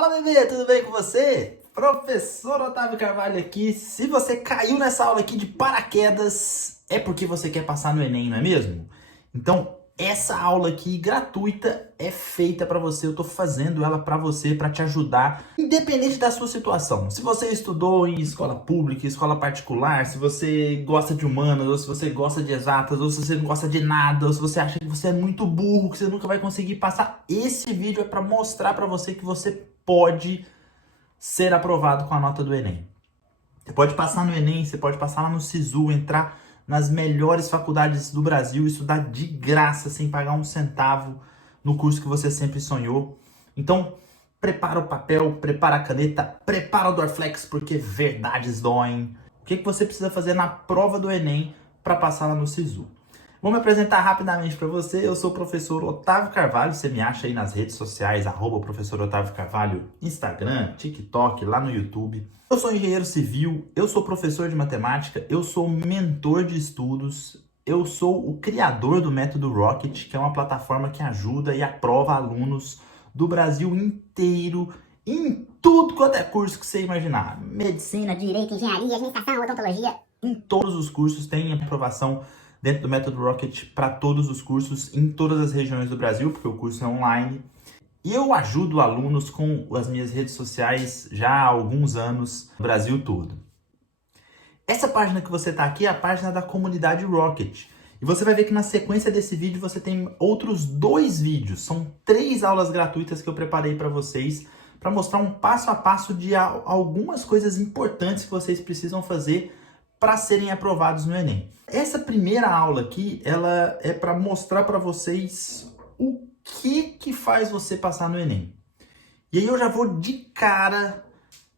Fala, bebê, tudo bem com você? Professor Otávio Carvalho aqui. Se você caiu nessa aula aqui de paraquedas, é porque você quer passar no Enem, não é mesmo? Então, essa aula aqui gratuita é feita para você. Eu tô fazendo ela para você, para te ajudar, independente da sua situação. Se você estudou em escola pública, escola particular, se você gosta de humanas, ou se você gosta de exatas, ou se você não gosta de nada, ou se você acha que você é muito burro, que você nunca vai conseguir passar, esse vídeo é para mostrar para você que você pode ser aprovado com a nota do Enem. Você pode passar no Enem, você pode passar lá no SISU, entrar nas melhores faculdades do Brasil, estudar de graça, sem pagar um centavo no curso que você sempre sonhou. Então, prepara o papel, prepara a caneta, prepara o Dorflex, porque verdades doem. O que você precisa fazer na prova do Enem para passar lá no SISU? Vou me apresentar rapidamente para você. Eu sou o professor Otávio Carvalho. Você me acha aí nas redes sociais, @professor Otávio Carvalho, Instagram, TikTok, lá no YouTube. Eu sou engenheiro civil, eu sou professor de matemática, eu sou mentor de estudos, eu sou o criador do método Rocket, que é uma plataforma que ajuda e aprova alunos do Brasil inteiro em tudo quanto é curso que você imaginar. Medicina, direito, engenharia, administração, odontologia. Em todos os cursos tem aprovação dentro do método Rocket para todos os cursos em todas as regiões do Brasil, porque o curso é online. E eu ajudo alunos com as minhas redes sociais já há alguns anos no Brasil todo. Essa página que você está aqui é a página da comunidade Rocket. E você vai ver que na sequência desse vídeo você tem outros 2 vídeos. São 3 aulas gratuitas que eu preparei para vocês, para mostrar um passo a passo de algumas coisas importantes que vocês precisam fazer para serem aprovados no Enem. Essa primeira aula aqui, ela é para mostrar para vocês o que faz você passar no Enem. E aí eu já vou de cara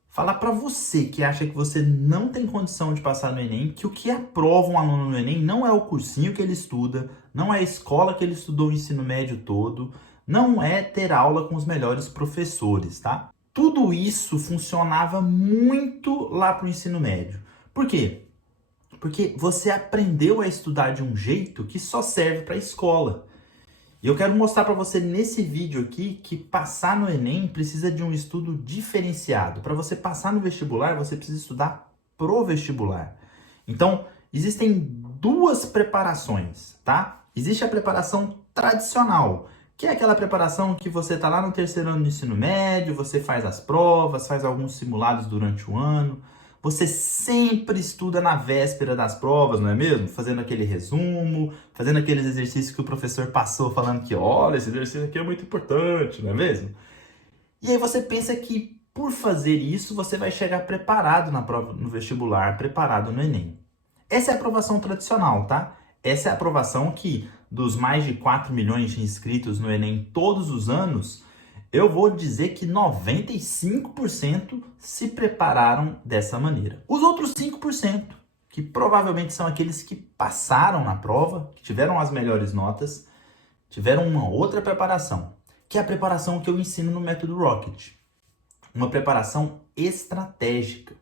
falar para você que acha que você não tem condição de passar no Enem, que o que aprova um aluno no Enem não é o cursinho que ele estuda, não é a escola que ele estudou o ensino médio todo, não é ter aula com os melhores professores, tá? Tudo isso funcionava muito lá pro ensino médio. Por quê? Porque você aprendeu a estudar de um jeito que só serve para a escola. E eu quero mostrar para você nesse vídeo aqui que passar no Enem precisa de um estudo diferenciado. Para você passar no vestibular, você precisa estudar pro vestibular. Então, existem 2 preparações, tá? Existe a preparação tradicional, que é aquela preparação que você está lá no 3º ano do ensino médio, você faz as provas, faz alguns simulados durante o ano. Você sempre estuda na véspera das provas, não é mesmo? Fazendo aquele resumo, fazendo aqueles exercícios que o professor passou falando que, olha, esse exercício aqui é muito importante, não é mesmo? E aí você pensa que por fazer isso, você vai chegar preparado na prova, no vestibular, preparado no Enem. Essa é a aprovação tradicional, tá? Essa é a aprovação que, dos mais de 4 milhões de inscritos no Enem todos os anos, eu vou dizer que 95% se prepararam dessa maneira. Os outros 5%, que provavelmente são aqueles que passaram na prova, que tiveram as melhores notas, tiveram uma outra preparação, que é a preparação que eu ensino no método Rocket. Uma preparação estratégica.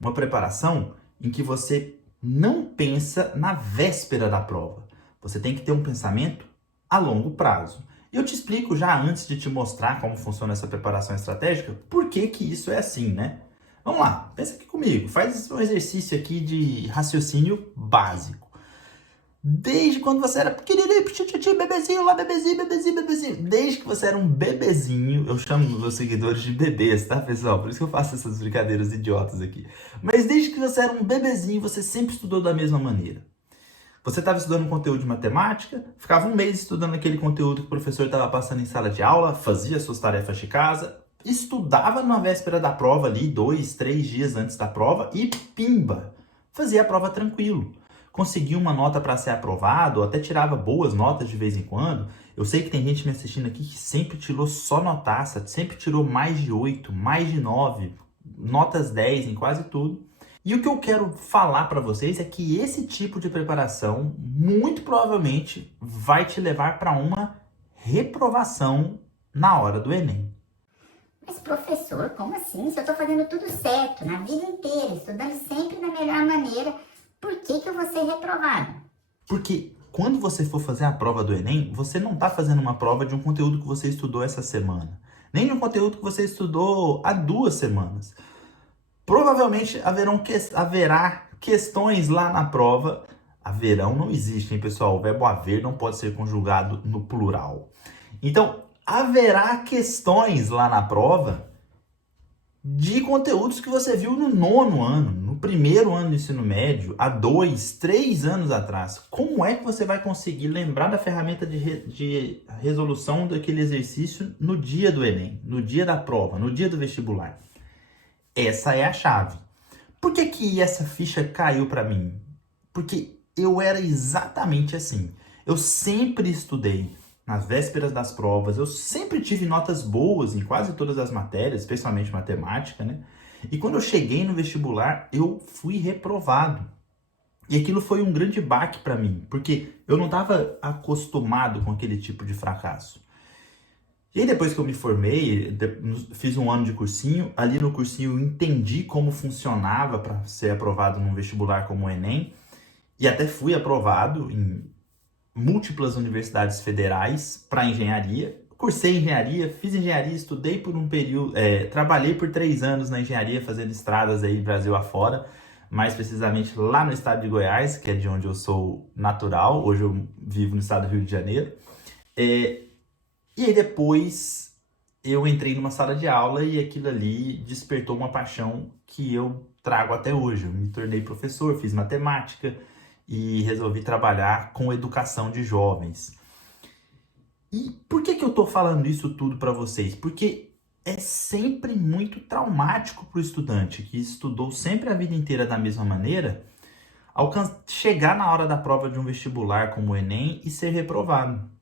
Uma preparação em que você não pensa na véspera da prova. Você tem que ter um pensamento a longo prazo. E eu te explico já antes de te mostrar como funciona essa preparação estratégica, por que isso é assim, né? Vamos lá, pensa aqui comigo, faz um exercício aqui de raciocínio básico. Desde quando você era pequenininho, bebezinho lá, bebezinho, desde que você era um bebezinho, eu chamo meus seguidores de bebês, tá, pessoal? Por isso que eu faço essas brincadeiras idiotas aqui. Mas desde que você era um bebezinho, você sempre estudou da mesma maneira. Você estava estudando conteúdo de matemática, ficava um mês estudando aquele conteúdo que o professor estava passando em sala de aula, fazia suas tarefas de casa, estudava na véspera da prova ali, 2, 3 dias antes da prova e pimba, fazia a prova tranquilo. Conseguia uma nota para ser aprovado, ou até tirava boas notas de vez em quando. Eu sei que tem gente me assistindo aqui que sempre tirou só notaça, sempre tirou mais de 8, mais de 9, notas 10 em quase tudo. E o que eu quero falar para vocês é que esse tipo de preparação muito provavelmente vai te levar para uma reprovação na hora do Enem. Mas professor, como assim? Se eu tô fazendo tudo certo, na vida inteira, estudando sempre da melhor maneira, por que eu vou ser reprovado? Porque quando você for fazer a prova do Enem, você não está fazendo uma prova de um conteúdo que você estudou essa semana. nem de um conteúdo que você estudou há 2 semanas. Provavelmente haverá questões lá na prova. Haverão não existe, hein, pessoal? O verbo haver não pode ser conjugado no plural. Então, haverá questões lá na prova de conteúdos que você viu no 9º ano, no 1º ano do ensino médio, há 2, 3 anos atrás. Como é que você vai conseguir lembrar da ferramenta de resolução daquele exercício no dia do Enem, no dia da prova, no dia do vestibular? Essa é a chave. Por que que essa ficha caiu para mim? Porque eu era exatamente assim. Eu sempre estudei nas vésperas das provas, eu sempre tive notas boas em quase todas as matérias, especialmente matemática, né? E quando eu cheguei no vestibular, eu fui reprovado. E aquilo foi um grande baque para mim, porque eu não estava acostumado com aquele tipo de fracasso. E aí depois que eu me formei, fiz um ano de cursinho, ali no cursinho eu entendi como funcionava para ser aprovado num vestibular como o Enem, e até fui aprovado em múltiplas universidades federais para engenharia. Cursei engenharia, fiz engenharia, estudei por um período, trabalhei por 3 anos na engenharia fazendo estradas aí Brasil afora, mais precisamente lá no estado de Goiás, que é de onde eu sou natural, hoje eu vivo no estado do Rio de Janeiro. E aí depois eu entrei numa sala de aula e aquilo ali despertou uma paixão que eu trago até hoje. Eu me tornei professor, fiz matemática e resolvi trabalhar com educação de jovens. E por que que eu tô falando isso tudo para vocês? Porque é sempre muito traumático para o estudante que estudou sempre a vida inteira da mesma maneira, chegar na hora da prova de um vestibular como o Enem e ser reprovado.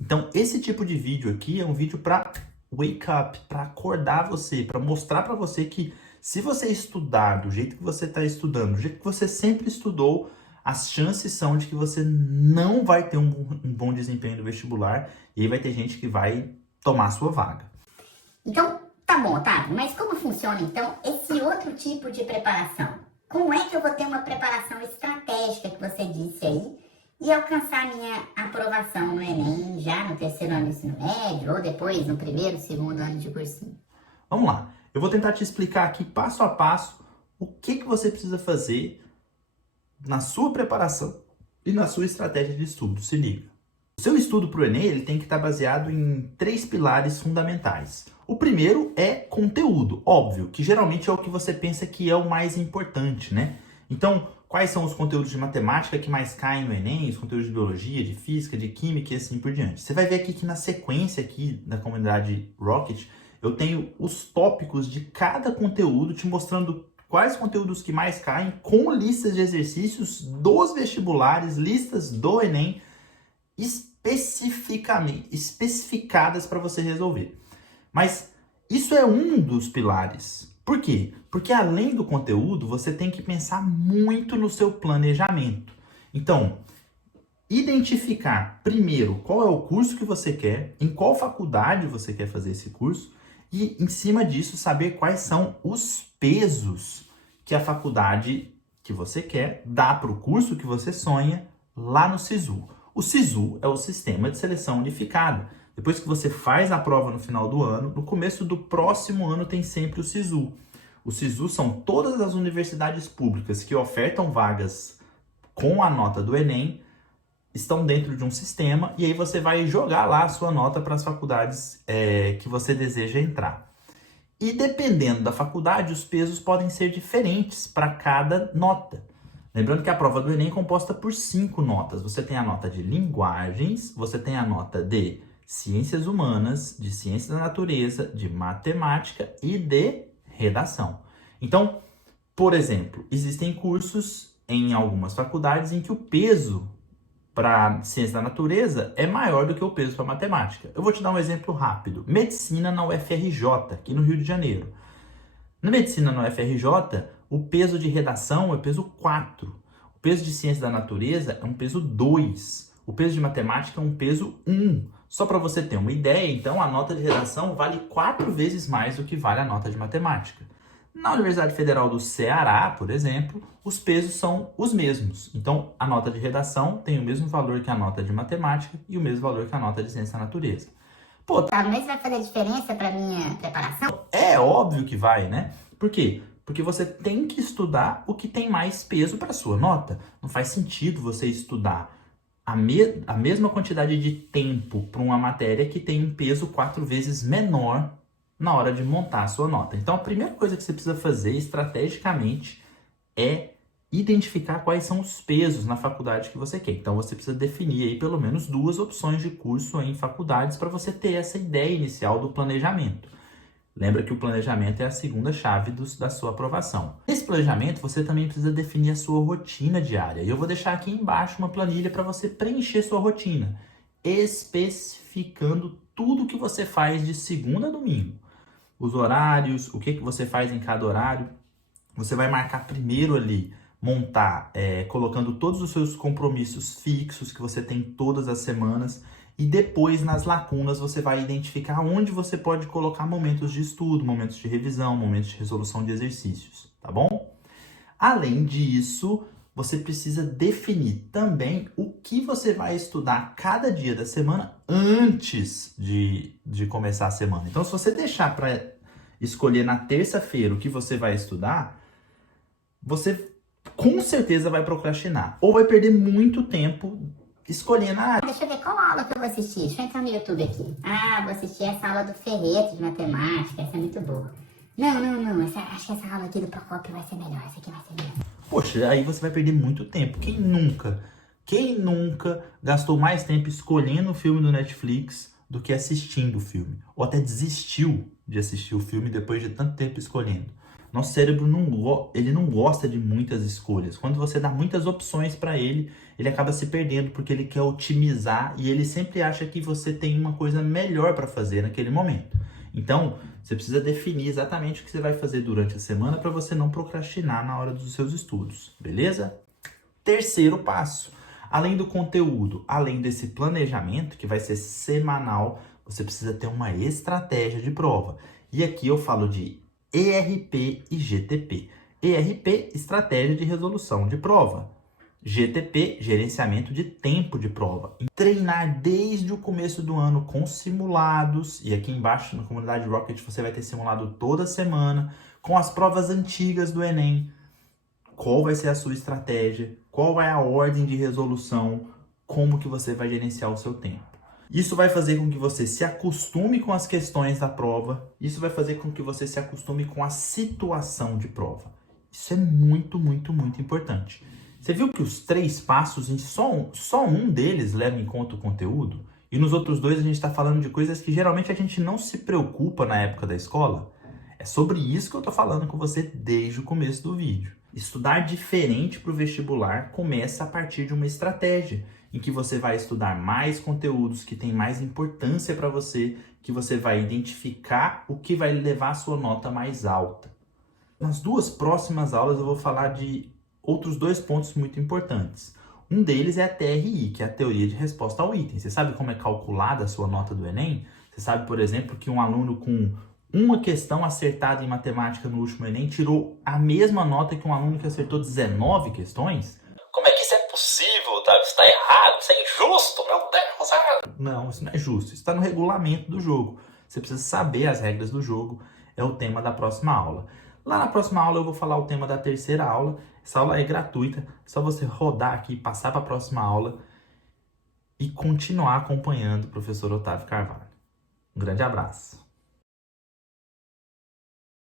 Então, esse tipo de vídeo aqui é um vídeo para wake up, para acordar você, para mostrar para você que se você estudar do jeito que você está estudando, do jeito que você sempre estudou, as chances são de que você não vai ter um bom desempenho no vestibular e aí vai ter gente que vai tomar a sua vaga. Então, tá bom, Otávio, mas como funciona então esse outro tipo de preparação? Como é que eu vou ter uma preparação estratégica que você disse aí e alcançar a minha aprovação no Enem já no 3º ano do ensino médio ou depois no 1º, 2º ano de cursinho? Vamos lá, eu vou tentar te explicar aqui passo a passo o que você precisa fazer na sua preparação e na sua estratégia de estudo. Se liga. O seu estudo para o Enem ele tem que estar baseado em 3 pilares fundamentais. O primeiro é conteúdo, óbvio, que geralmente é o que você pensa que é o mais importante, né? Então, quais são os conteúdos de matemática que mais caem no Enem, os conteúdos de biologia, de física, de química e assim por diante. Você vai ver aqui que na sequência aqui da comunidade Rocket, eu tenho os tópicos de cada conteúdo te mostrando quais conteúdos que mais caem com listas de exercícios dos vestibulares, listas do Enem, especificadas para você resolver. Mas isso é um dos pilares. Por quê? Porque além do conteúdo, você tem que pensar muito no seu planejamento. Então, identificar primeiro qual é o curso que você quer, em qual faculdade você quer fazer esse curso e, em cima disso, saber quais são os pesos que a faculdade que você quer dá para o curso que você sonha lá no SISU. O SISU é o Sistema de Seleção Unificado. Depois que você faz a prova no final do ano, no começo do próximo ano tem sempre o SISU. O SISU são todas as universidades públicas que ofertam vagas com a nota do Enem, estão dentro de um sistema e aí você vai jogar lá a sua nota para as faculdades que você deseja entrar. E dependendo da faculdade, os pesos podem ser diferentes para cada nota. Lembrando que a prova do Enem é composta por 5 notas. Você tem a nota de linguagens, você tem a nota de ciências humanas, de ciências da natureza, de matemática e de redação. Então, por exemplo, existem cursos em algumas faculdades em que o peso para ciência da natureza é maior do que o peso para matemática. Eu vou te dar um exemplo rápido. Medicina na UFRJ, aqui no Rio de Janeiro. Na medicina na UFRJ, o peso de redação é o peso 4. O peso de ciência da natureza é um peso 2. O peso de matemática é um peso 1. Só para você ter uma ideia, então, a nota de redação vale 4 vezes mais do que vale a nota de matemática. Na Universidade Federal do Ceará, por exemplo, os pesos são os mesmos. Então, a nota de redação tem o mesmo valor que a nota de matemática e o mesmo valor que a nota de ciência da natureza. Pô, Tá, mas vai fazer diferença para minha preparação? é óbvio que vai, né? Por quê? Porque você tem que estudar o que tem mais peso para sua nota. Não faz sentido você estudar a mesma quantidade de tempo para uma matéria que tem um peso 4 vezes menor na hora de montar a sua nota. Então, a primeira coisa que você precisa fazer estrategicamente é identificar quais são os pesos na faculdade que você quer. Então, você precisa definir aí pelo menos 2 opções de curso em faculdades para você ter essa ideia inicial do planejamento. Lembra que o planejamento é a segunda chave da sua aprovação. Nesse planejamento, você também precisa definir a sua rotina diária. E eu vou deixar aqui embaixo uma planilha para você preencher sua rotina, especificando tudo que você faz de segunda a domingo. Os horários, o que você faz em cada horário. Você vai marcar primeiro ali, montar, colocando todos os seus compromissos fixos que você tem todas as semanas. E depois, nas lacunas, você vai identificar onde você pode colocar momentos de estudo, momentos de revisão, momentos de resolução de exercícios, tá bom? Além disso, você precisa definir também o que você vai estudar cada dia da semana antes de começar a semana. Então, se você deixar para escolher na terça-feira o que você vai estudar, você com certeza vai procrastinar ou vai perder muito tempo escolhendo a área. Deixa eu ver qual aula que eu vou assistir. Deixa eu entrar no YouTube aqui. Ah, vou assistir essa aula do Ferreto de matemática. Essa é muito boa. Não. Acho que essa aula aqui do Procópio vai ser melhor. Essa aqui vai ser melhor. Poxa, aí você vai perder muito tempo. Quem nunca gastou mais tempo escolhendo o filme do Netflix do que assistindo o filme? Ou até desistiu de assistir o filme depois de tanto tempo escolhendo? Nosso cérebro ele não gosta de muitas escolhas. Quando você dá muitas opções para ele, ele acaba se perdendo porque ele quer otimizar e ele sempre acha que você tem uma coisa melhor para fazer naquele momento. Então, você precisa definir exatamente o que você vai fazer durante a semana para você não procrastinar na hora dos seus estudos, beleza? Terceiro passo, além do conteúdo, além desse planejamento que vai ser semanal, você precisa ter uma estratégia de prova. E aqui eu falo de ERP e GTP. ERP, estratégia de resolução de prova. GTP, gerenciamento de tempo de prova. Treinar desde o começo do ano com simulados. E aqui embaixo na comunidade Rocket você vai ter simulado toda semana com as provas antigas do Enem. Qual vai ser a sua estratégia? Qual é a ordem de resolução? Como que você vai gerenciar o seu tempo? Isso vai fazer com que você se acostume com as questões da prova. Isso vai fazer com que você se acostume com a situação de prova. Isso é muito, muito, muito importante. Você viu que os 3 passos, só um deles leva em conta o conteúdo? E nos outros 2 a gente está falando de coisas que geralmente a gente não se preocupa na época da escola? É sobre isso que eu estou falando com você desde o começo do vídeo. Estudar diferente para o vestibular começa a partir de uma estratégia em que você vai estudar mais conteúdos que têm mais importância para você, que você vai identificar o que vai levar a sua nota mais alta. Nas 2 próximas aulas eu vou falar de outros 2 pontos muito importantes. Um deles é a TRI, que é a teoria de resposta ao item. Você sabe como é calculada a sua nota do Enem? Você sabe, por exemplo, que um aluno com uma questão acertada em matemática no último Enem tirou a mesma nota que um aluno que acertou 19 questões? Como é que isso é possível, Otávio? Isso está errado, isso é injusto, meu Deus! Não, isso não é justo. Isso está no regulamento do jogo. Você precisa saber as regras do jogo. É o tema da próxima aula. Lá na próxima aula eu vou falar o tema da terceira aula. Essa aula é gratuita. É só você rodar aqui, passar para a próxima aula e continuar acompanhando o professor Otávio Carvalho. Um grande abraço.